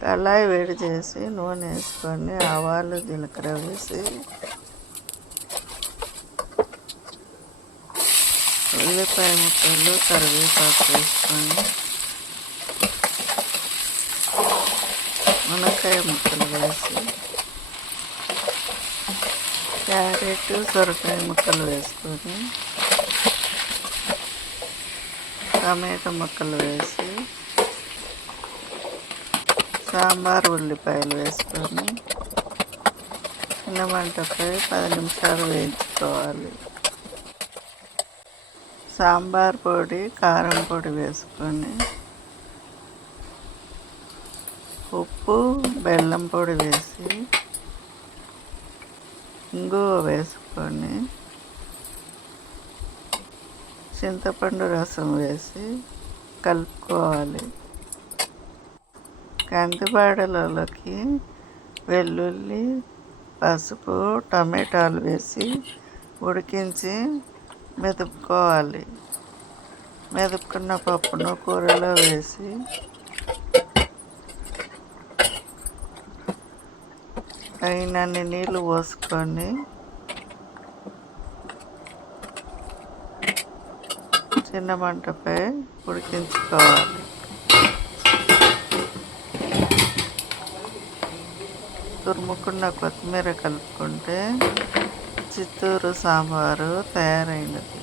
కళాయి వేడి చేసి నూనె వేసుకొని ఆవాలు జీలకర్ర వేసి ఉల్లిపాయ ముక్కలు కరివేపాకు వేసుకొని మునక్కాయ ముక్కలు వేసి క్యారెట్ సొరకాయ ముక్కలు వేసుకొని టమాటా ముక్కలు వేసి సాంబార్ ఉల్లిపాయలు వేసుకొని చిన్న మంటపై పది నిమిషాలు వేయించుకోవాలి. సాంబార్ పొడి కారం పొడి వేసుకొని ఉప్పు బెల్లం పొడి వేసి ఇంగువ వేసుకొని చింతపండు రసం వేసి కలుపుకోవాలి. కందిపాడలలోకి వెల్లుల్లి పసుపు టమాటాలు వేసి ఉడికించి మెదుపుకోవాలి. మెదుపుకున్న పప్పును కూరలో వేసి తగినన్ని నీళ్ళు పోసుకొని చిన్న మంటపై ఉడికించుకోవాలి. తురుముకున్న కొత్తిమీర కలుపుకుంటే చిత్తూరు సాంబారు తయారైనది.